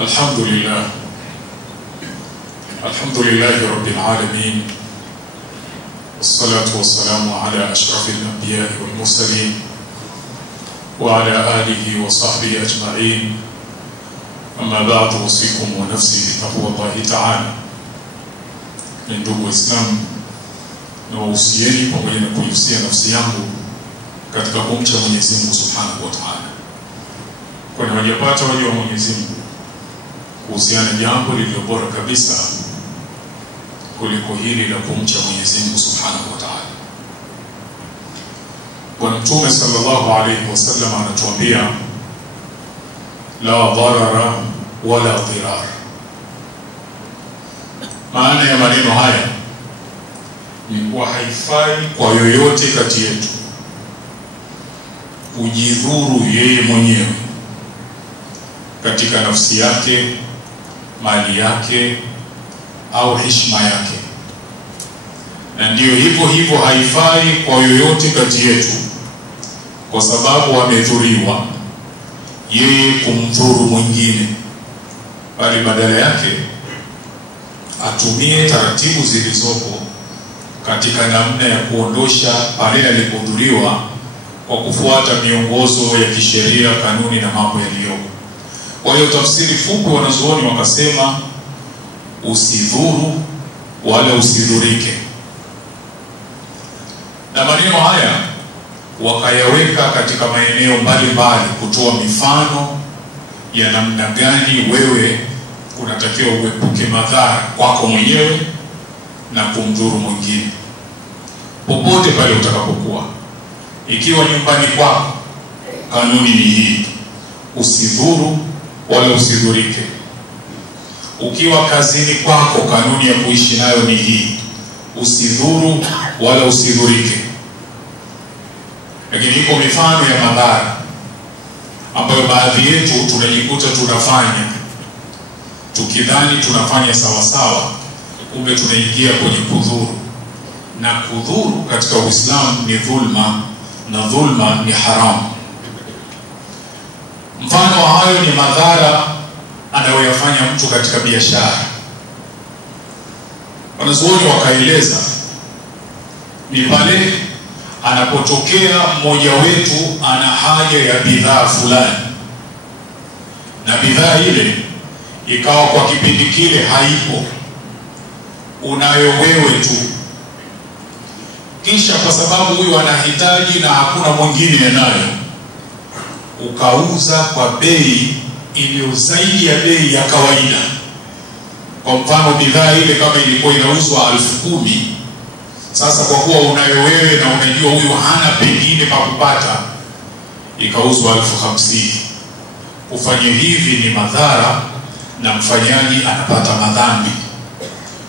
الحمد لله رب العالمين، والصلاة والسلام على أشرف الأنبياء والمرسلين وعلى آله وصحبه أجمعين. أما بعد، أوصيكم ونفسي بتقوى الله تعالى. Ndugu Waislamu, nawausieni pamoja na kuihusia nafsi yangu katika kumcha Mwenyezi Mungu Subhanahu wa Ta'ala, kwani hawajapata waja wa Mwenyezi Mungu kuhusiana jambo lililo bora kabisa kuliko hili la kumcha Mwenyezi Mungu Subhanahu wa Ta'ala. Bwana Mtume sallallahu alayhi wasallam anatuambia la dharara wala dhirar. Maana ya maneno haya ni kuwa haifai kwa yoyote kati yetu kujidhuru yeye mwenyewe katika nafsi yake, mali yake au heshima yake. Na ndiyo hivyo haifai kwa yoyote kati yetu kwa sababu amedhuriwa yeye kumdhuru mwingine, bali badala yake atumie taratibu zilizopo katika namna ya kuondosha pale alipodhuriwa kwa kufuata miongozo ya kisheria, kanuni na mambo yaliyopo. Kwa hiyo tafsiri fupi wanazuoni wakasema usidhuru wala usidhurike. Na maneno haya wakayaweka katika maeneo mbalimbali kutoa mifano ya namna gani wewe unatakiwa uepuke madhara kwako mwenyewe na kumdhuru mwingine popote pale utakapokuwa. Ikiwa nyumbani kwako, kanuni ni hii: usidhuru wala usidhurike. Ukiwa kazini kwako, kanuni ya kuishi nayo ni hii: usidhuru wala usidhurike. Lakini iko mifano ya madhara ambayo baadhi yetu tunajikuta tunafanya tukidhani tunafanya sawa sawa, kumbe tunaingia kwenye kudhuru. Na kudhuru katika Uislamu ni dhulma, na dhulma ni haramu. Mfano wa hayo ni madhara anayoyafanya mtu katika biashara. Wanazuoni wakaeleza ni pale anapotokea mmoja wetu ana haja ya bidhaa fulani, na bidhaa ile ikawa kwa kipindi kile haipo, unayo wewe tu. Kisha kwa sababu huyu anahitaji na hakuna mwingine anayo, ukauza kwa bei iliyo zaidi ya bei ya kawaida. Kwa mfano, bidhaa ile kama ilikuwa inauzwa 10,000, sasa kwa kuwa unayo wewe na unajua huyu hana pengine pa kupata, ikauzwa 50,000. Kufanya hivi ni madhara na mfanyaji anapata madhambi.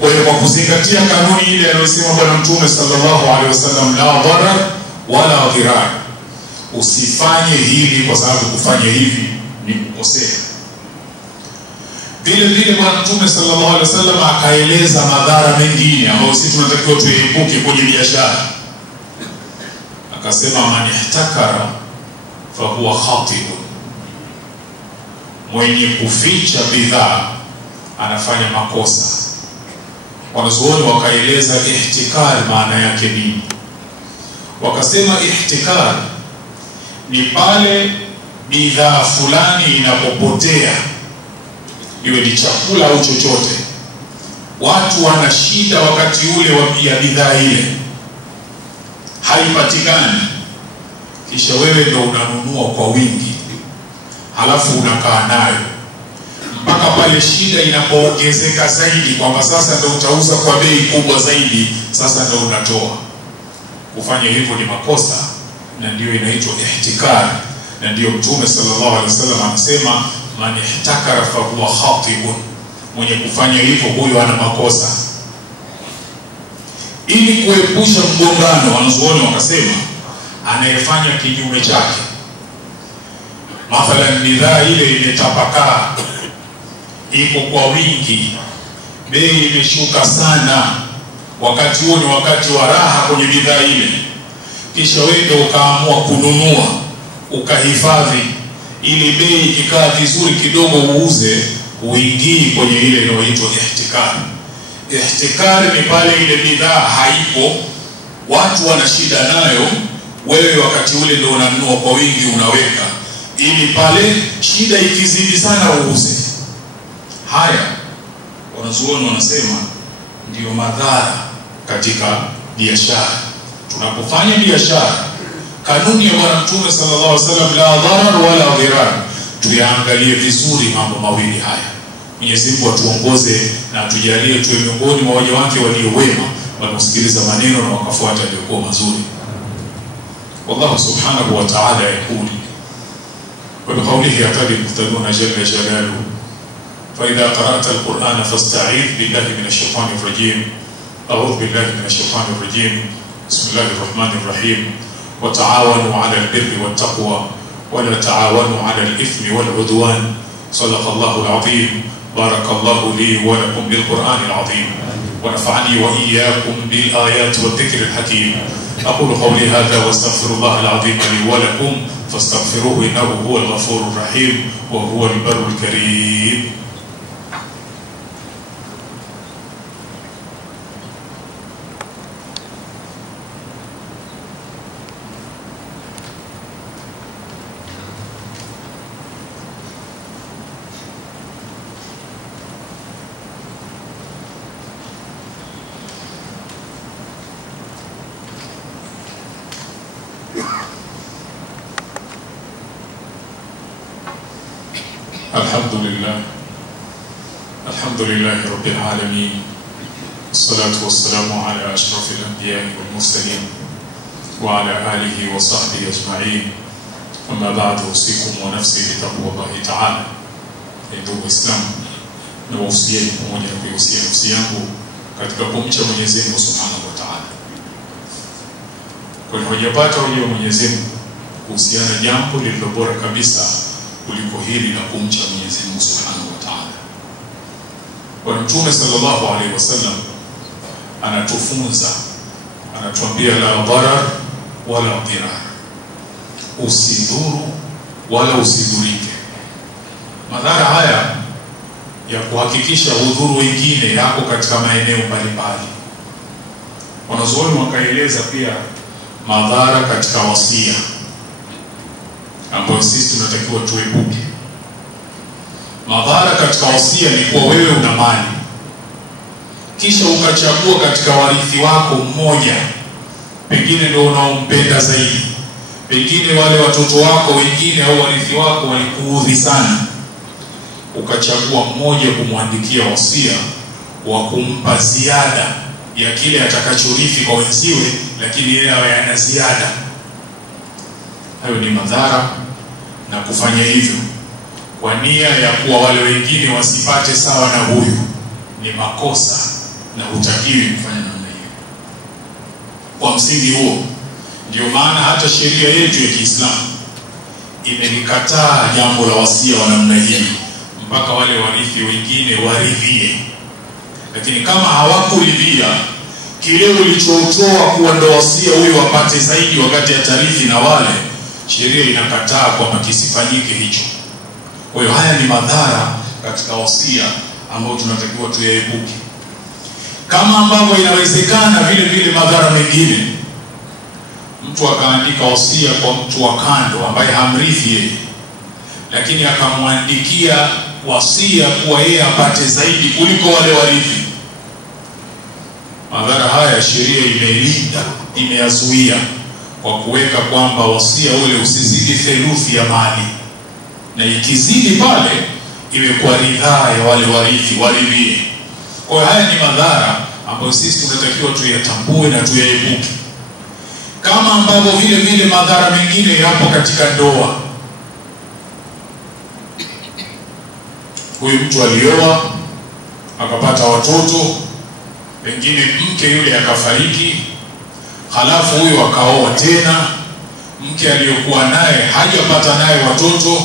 Kwa hiyo kwa kuzingatia kanuni ile aliyosema Bwana Mtume sallallahu alaihi wasallam, la dharar wala dhirar, usifanye hili kwa sababu kufanya hivi ni kukosea. Vile Bwana Mtume sallallahu alaihi wasallam akaeleza madhara mengine ambayo sisi tunatakiwa tuepuke kwenye biashara. Akasema man ihtakara fa huwa khatibun, mwenye kuficha bidhaa anafanya makosa. Wanazuoni wakaeleza ihtikar maana yake nini. Wakasema ihtikar ni pale bidhaa fulani inapopotea, iwe ni chakula au chochote, watu wana shida wakati ule wa bidhaa ile, haipatikani, kisha wewe ndio unanunua kwa wingi, halafu unakaa nayo mpaka pale shida inapoongezeka zaidi, kwamba sasa ndio utauza kwa bei kubwa zaidi, sasa ndio unatoa. Kufanya hivyo ni makosa, na ndio inaitwa ihtikar. Na ndio Mtume sallallahu alaihi wasallam anasema man ihtakara fa huwa khatibun, mwenye kufanya hivyo huyo ana makosa. Ili kuepusha mgongano, wanazuoni wakasema anayefanya kinyume chake, mathalan bidhaa ile imetapakaa, iko kwa wingi, bei imeshuka sana, wakati huo ni wakati wa raha kwenye bidhaa ile, kisha wewe ukaamua kununua ukahifadhi ili bei ikikaa vizuri kidogo uuze, huingii kwenye ile inayoitwa ihtikari. Ihtikari ni pale ile bidhaa haipo, watu wana shida nayo, wewe wakati ule ndio unanunua kwa wingi unaweka, ili pale shida ikizidi sana uuze. Haya wanazuoni wanasema ndio madhara katika biashara. Tunapofanya biashara, kanuni ya Bwana Mtume sallallahu alaihi wasallam, la dharar wala dhirar, tuyaangalie vizuri mambo mawili haya. Mwenyezi Mungu atuongoze na atujalie tuwe miongoni mwa waja wake walio wema, wanaosikiliza maneno na wakafuata yaliyokuwa mazuri. والله سبحانه وتعالى يقول وبقوله يعتدي المهتدون جل جلاله فإذا قرأت القرآن فاستعيذ بالله من الشيطان الرجيم أعوذ بالله من الشيطان الرجيم بسم الله الرحمن الرحيم وتعاونوا على البر والتقوى ولا تعاونوا على الإثم والعدوان صدق الله العظيم. بارك الله لي ولكم بالقرآن العظيم ونفعني وإياكم بالآيات والذكر الحكيم. أقول قولي هذا واستغفر الله العظيم لي ولكم فاستغفروه إنه هو الغفور الرحيم وهو البر الكريم. الحمد لله رب العالمين، الصلاة والسلام على أشرف الأنبياء والمرسلين وعلى آله وصحبه أجمعين. أما بعد، أوصيكم ونفسي بتقوى الله تعالى. Ndugu Waislamu, nawausieni pamoja na kuihusia nafsi yangu katika kumcha Mwenyezi Mungu Subhanahu wa Ta'ala. Kwa hujapata ujio wa Mwenyezi Mungu kuhusiana jambo lililo bora kabisa kuliko hili la kumcha Mwenyezi Mungu Subhanahu wa Ta'ala. Bwana Mtume sallallahu alaihi wasallam anatufunza, anatuambia la dharar wala dhirar, usidhuru wala usidhurike. Madhara haya ya kuhakikisha udhuru wengine yako katika maeneo mbalimbali. Wanazuoni wakaeleza pia madhara katika wasia ambayo sisi tunatakiwa tuepuke. Madhara katika wasia ni kwa wewe una mali, kisha ukachagua katika warithi wako mmoja, pengine ndio unaompenda zaidi, pengine wale watoto wako wengine au warithi wako walikuudhi sana, ukachagua mmoja kumwandikia wasia wa kumpa ziada ya kile atakachorithi kwa wenziwe, lakini yeye awe ana ziada. Hayo ni madhara, na kufanya hivyo kwa nia ya kuwa wale wengine wasipate sawa na huyu ni makosa, na hutakiwi kufanya namna hiyo. Kwa msingi huo ndio maana hata sheria yetu ya Kiislamu imelikataa jambo la wasia wa namna hii, mpaka wale warithi wengine waridhie. Lakini kama hawakuridhia kile ulichotoa kuwa ndo wasia huyu wapate zaidi wakati ya tarithi na wale, sheria inakataa kwamba kisifanyike hicho. Kwa hiyo haya ni madhara katika wasia ambao tunatakiwa tuyaepuke. Kama ambavyo inawezekana vile vile madhara mengine, mtu akaandika wasia kwa mtu wa kando ambaye hamrithi yeye, lakini akamwandikia wasia kuwa yeye apate zaidi kuliko wale warithi. Madhara haya sheria imeilinda, imeyazuia kwa kuweka kwamba wasia ule usizidi theluthi ya mali, na ikizidi pale iwe kwa ridhaa ya wale warithi waridhie. Kwa hiyo haya ni madhara ambayo sisi tunatakiwa tuyatambue na tuyaepuke. Kama ambavyo vile vile madhara mengine yapo katika ndoa. Huyu mtu alioa akapata watoto, pengine mke yule akafariki, halafu huyu akaoa tena, mke aliyokuwa naye hajapata naye watoto,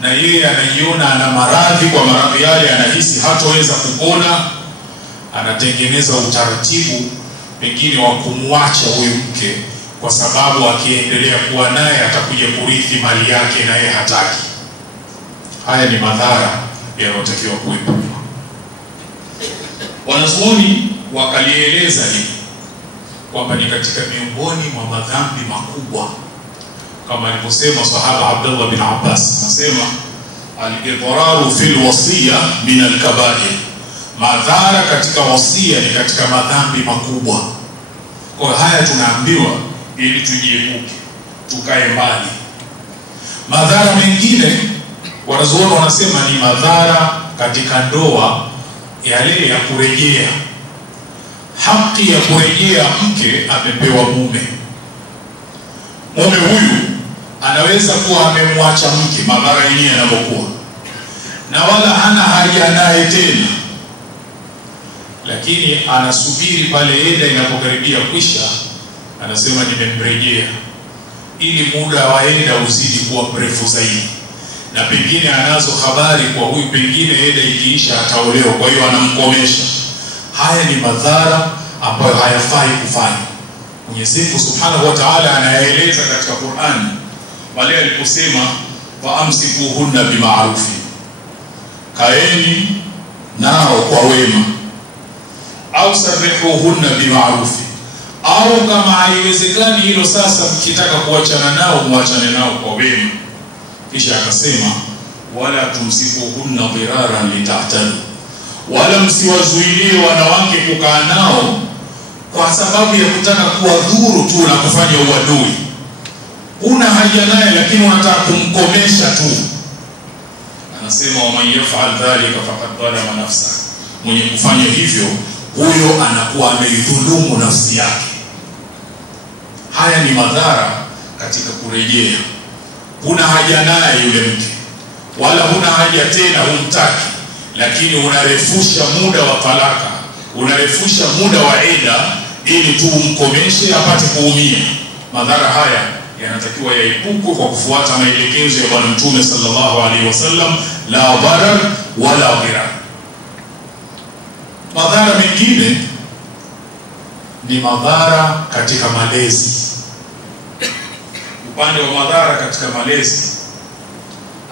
na yeye anajiona ana maradhi, kwa maradhi yale anahisi hataweza kupona, anatengeneza utaratibu pengine wa kumwacha huyu mke, kwa sababu akiendelea kuwa naye atakuja kurithi mali yake na yeye hataki. Haya ni madhara yanayotakiwa kuwepo. Wanazuoni wakalieleza hili kwamba ni katika miongoni mwa madhambi makubwa, kama alivyosema sahaba Abdullah bin Abbas, anasema al-idraru fil wasiya min al-kaba'ir, madhara katika wasia ni katika madhambi makubwa. Kwa haya tunaambiwa ili tujiepuke, tukae mbali. Madhara mengine wanazuoni wanasema ni madhara katika ndoa, yale ya kurejea. Haki ya kurejea mke amepewa mume. Mume huyu anaweza kuwa amemwacha mke, madhara yenyewe yanapokuwa, na wala hana haja naye tena, lakini anasubiri pale eda inapokaribia kwisha, anasema nimemrejea, ili muda wa eda uzidi kuwa mrefu zaidi, na pengine anazo habari kwa huyu, pengine eda ikiisha ataolewa, kwa hiyo anamkomesha. Haya ni madhara ambayo hayafai kufanya. Mwenyezi Mungu Subhanahu wa Ta'ala anaeleza katika Qur'an pale aliposema faamsikuhunna bima'rufi, kaeni nao kwa wema, au sarrihuhunna bima'rufi, au kama haiwezekani hilo sasa, mkitaka kuachana nao muachane nao kwa wema. Kisha akasema wala tumsikuhunna dhiraran litahtadu, wala msiwazuilie wanawake kukaa nao kwa sababu ya kutaka kuwadhuru tu na kufanya uadui. Una haja naye lakini unataka kumkomesha tu. Anasema wa man yaf'al dhalika faqad dhalama nafsa, mwenye kufanya hivyo huyo anakuwa ameidhulumu nafsi yake. Haya ni madhara katika kurejea. Huna haja naye yule mke, wala huna haja tena, humtaki, lakini unarefusha muda wa talaka, unarefusha muda wa eda ili tu umkomeshe apate kuumia. Madhara haya yanatakiwa yaepukwe kwa kufuata maelekezo ya Bwana Mtume sallallahu alaihi wasallam, la dharar wala dhirar. Madhara mengine ni madhara katika malezi. Upande wa madhara katika malezi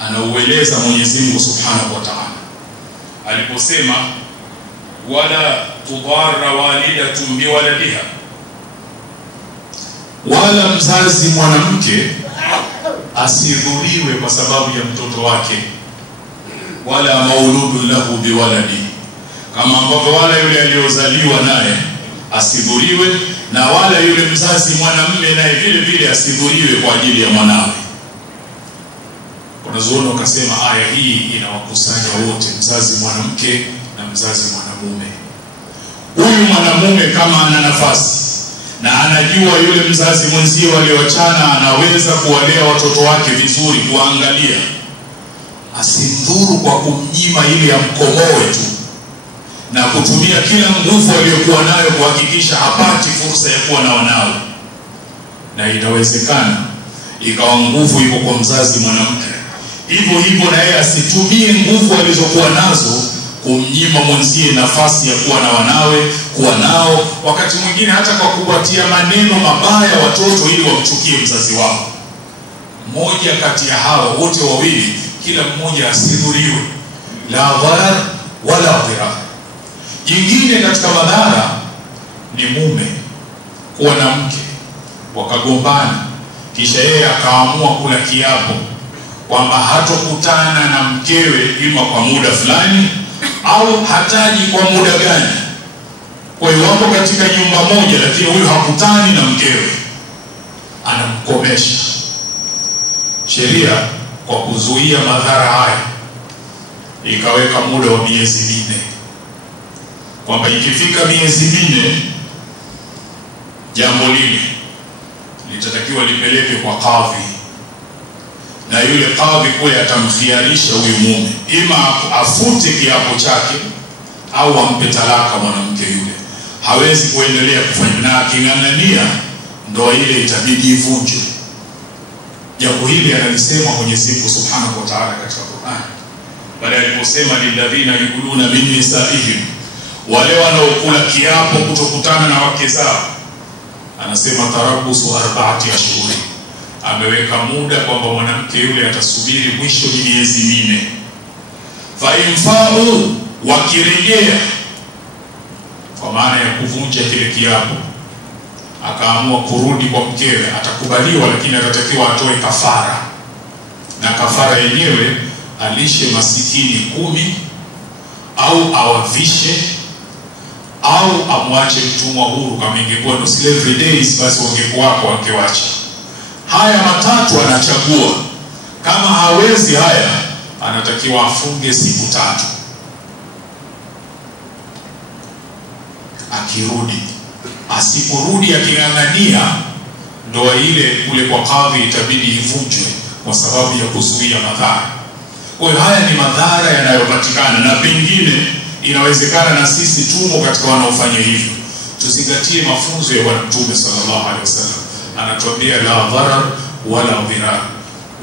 anaueleza Mwenyezi Mungu Subhanahu wa Ta'ala aliposema wala tudarra walidatun biwaladiha, wala mzazi mwanamke asidhuriwe kwa sababu ya mtoto wake, wala mauludun lahu biwaladi, kama ambavyo wala yule aliyozaliwa naye asidhuriwe, na wala yule mzazi mwanamume naye vile vile asidhuriwe kwa ajili ya mwanawe. Wanazuoni wakasema aya hii inawakusanya wote, mzazi mwanamke na mzazi mwanamume. Huyu mwanamume kama ana nafasi na anajua yule mzazi mwenzie walioachana anaweza kuwalea watoto wake vizuri, kuangalia, asimdhuru kwa kumnyima ili amkomoe tu, na kutumia kila nguvu aliyokuwa nayo kuhakikisha hapati fursa ya kuwa na wanawe. Na inawezekana ikawa nguvu iko kwa mzazi mwanamke, hivyo hivyo na yeye asitumie nguvu alizokuwa nazo kumnyima mwenzie nafasi ya kuwa na wanawe, kuwa nao, wakati mwingine hata kwa kupatia maneno mabaya watoto ili wamchukie mzazi wao. Mmoja kati ya hao wote wawili, kila mmoja asidhuriwe, la dharar wala dhirar. Jingine katika madhara ni mume kuwa na mke wakagombana, kisha yeye akaamua kula kiapo kwamba hatokutana na mkewe ima kwa muda fulani au hataji kwa muda gani. Kwa hiyo wapo katika nyumba moja, lakini huyu hakutani na mkewe, anamkomesha. Sheria kwa kuzuia madhara haya ikaweka muda wa miezi 4, kwamba ikifika miezi 4 jambo lile litatakiwa lipeleke kwa kadhi, na yule kadhi kule atamkhiarisha huyu mume, ima afute kiapo chake au ampe talaka mwanamke yule. Hawezi kuendelea kufanya, na aking'ang'ania ndoa ile itabidi ivunjwe. Jambo hili analisema Mwenyezi Mungu Subhanahu wa Ta'ala katika Qur'an, baada aliposema lilladhina yaquluna min nisaihim, wale wanaokula kiapo kutokutana na wake zao, anasema tarabusu 4 ashhur, ameweka muda kwamba mwanamke yule atasubiri mwisho ni miezi 4. fa infa'u, wakirejea, kwa maana ya kuvunja kile kiapo, akaamua kurudi kwa mkewe, atakubaliwa, lakini atatakiwa atoe kafara. Na kafara yenyewe alishe masikini 10 au awavishe au amwache mtumwa huru. Kama ingekuwa no slavery days, basi wangekuwako wangewacha. Haya matatu anachagua. Kama hawezi haya, anatakiwa afunge siku 3. Akirudi, asiporudi aking'ang'ania, ndoa ile kule kwa kadhi itabidi ivunjwe kwa sababu ya kuzuia madhara. Kwa hiyo haya ni madhara yanayopatikana, na pengine inawezekana na sisi tumo katika wanaofanya hivyo. Tuzingatie mafunzo ya Bwana Mtume sallallahu alaihi wasallam. Anatuambia la dharar wala dhirar.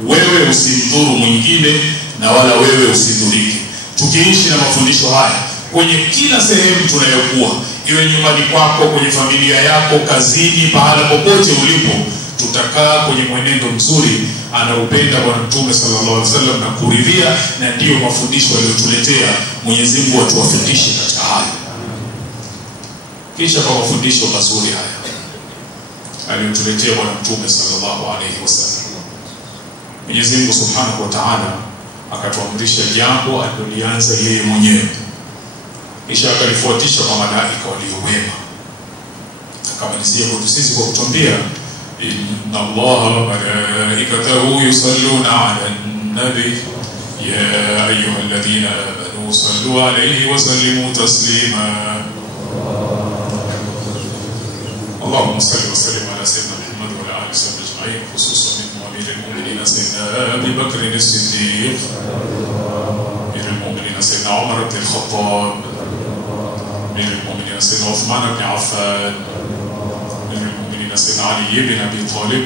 Wewe usimdhuru mwingine na wala wewe usidhurike. Tukiishi na mafundisho haya kwenye kila sehemu tunayokuwa, iwe nyumbani kwako, kwenye familia yako, kazini, pahala popote ulipo, tutakaa kwenye mwenendo mzuri anaupenda Bwana Mtume sallallahu alaihi wasallam na kuridhia, na ndio mafundisho aliyotuletea. Mwenyezi Mungu atuwafikishe katika haya. Kisha kwa mafundisho mazuri haya aliyotuletea Bwana Mtume sallallahu alaihi wasallam, Mwenyezi Mungu Subhanahu wa Ta'ala akatuamrisha jambo alilolianza yeye mwenyewe, kisha akalifuatisha kwa malaika waliowema. Akamalizia kwetu sisi kwa kutuambia inna Allaha wa malaikatahu yusalluna 'alan nabi ya ayyuhalladhina amanu sallu 'alayhi wa sallimu taslima. Allahumma salli wa sallim ala sayyidina Muhammad wa ala alihi wa sahbihi ajma'in, khususan min amiril mu'minin sayyidina Abi Bakr as-Siddiq, amiril mu'minin sayyidina Umar ibn al-Khattab, amiril mu'minin sayyidina Uthman ibn Affan, سيدنا علي بن أبي طالب،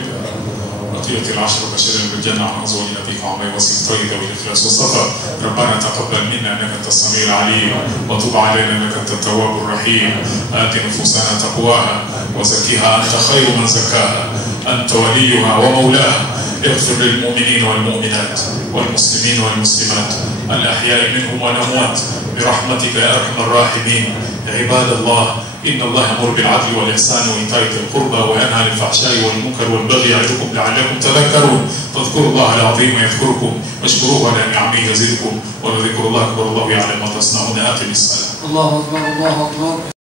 بقية العشر بشر بالجنة عن أزواج نبيك وعمر وسيم طيب والإخلاص والصفا. ربنا تقبل منا إنك أنت السميع العليم، وتب علينا إنك أنت التواب الرحيم. آت نفوسنا تقواها وزكيها أنت خير من زكاها، أنت وليها ومولاها. اغفر للمؤمنين والمؤمنات والمسلمين والمسلمات الأحياء منهم والأموات برحمتك يا أرحم الراحمين. عباد الله، إن الله يأمر بالعدل والإحسان وإيتاء ذي القربى وينهى عن الفحشاء والمنكر والبغي يعظكم لعلكم تذكرون. فاذكروا الله العظيم يذكركم واشكروه على نعمه يزدكم ولذكر الله أكبر. الله يعلم ما تصنعون. آتوا الصلاة. الله أكبر الله أكبر.